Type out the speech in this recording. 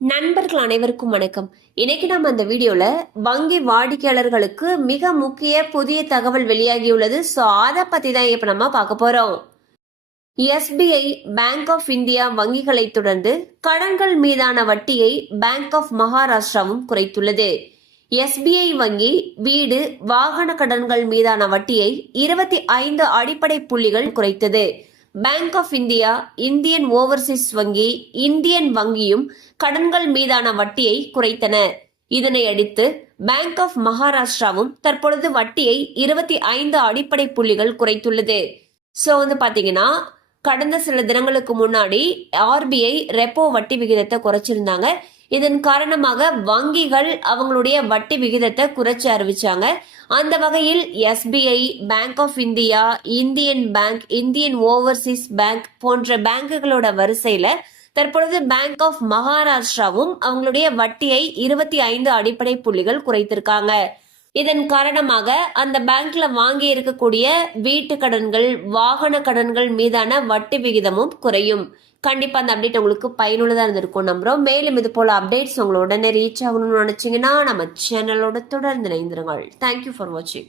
நண்பர்கள் அனைவருக்கும் வணக்கம். இன்னைக்கு நம்ம அந்த வீடியோல வங்கி வாடிக்கையாளர்களுக்கு மிக முக்கிய புதிய தகவல் வெளியாகியுள்ளது. ஸோ அதை பத்தி தான் இப்ப நம்ம பார்க்க போறோம். எஸ்பிஐ பேங்க் ஆஃப் இந்தியா வங்கிகளை தொடர்ந்து கடன்கள் மீதான வட்டியை பேங்க் ஆஃப் மகாராஷ்டிராவும் குறைத்துள்ளது. எஸ்பிஐ வங்கி வீடு வாகன கடன்கள் மீதான வட்டியை இருபத்தி ஐந்து அடிப்படை புள்ளிகள் குறைத்தது. Bank of India Indian overseas வங்கி இந்தியன் வங்கியும் கடன்கள் மீதான வட்டியை குறைத்தன. இதனை அடுத்து பேங்க் ஆஃப் மகாராஷ்டிராவும் தற்பொழுது வட்டியை இருபத்தி ஐந்து அடிப்படை புள்ளிகள் குறைத்துள்ளது. ஸோ வந்து பாத்தீங்கன்னா கடந்த சில தினங்களுக்கு முன்னாடி ஆர்பிஐ ரெப்போ வட்டி விகிதத்தை குறைச்சிருந்தாங்க. இதன் காரணமாக வங்கிகள் அவங்களுடைய வட்டி விகிதத்தை குறைச்சி அறிவிச்சாங்க. அந்த வகையில் SBI bank of India Indian bank Indian overseas bank போன்ற பேங்குகளோட வரிசையில தற்பொழுது பேங்க் ஆஃப் மகாராஷ்டிராவும் அவங்களுடைய வட்டியை இருபத்தி ஐந்து அடிப்படை புள்ளிகள் குறைத்திருக்காங்க. இதன் காரணமாக அந்த பேங்க்ல வாங்கி இருக்கக்கூடிய வீட்டு கடன்கள் வாகன கடன்கள் மீதான வட்டி விகிதமும் குறையும். கண்டிப்பா அந்த அப்டேட் உங்களுக்கு பயனுள்ளதாக இருந்திருக்கும் நம்புறோம். மேலும் இது போல அப்டேட்ஸ் உங்களோட உடனே ரீச் ஆகணும்னு நினைச்சீங்கன்னா நம்ம சேனலோட தொடர்ந்து இணைந்திருங்கள். தேங்க்யூ ஃபார் வாட்சிங்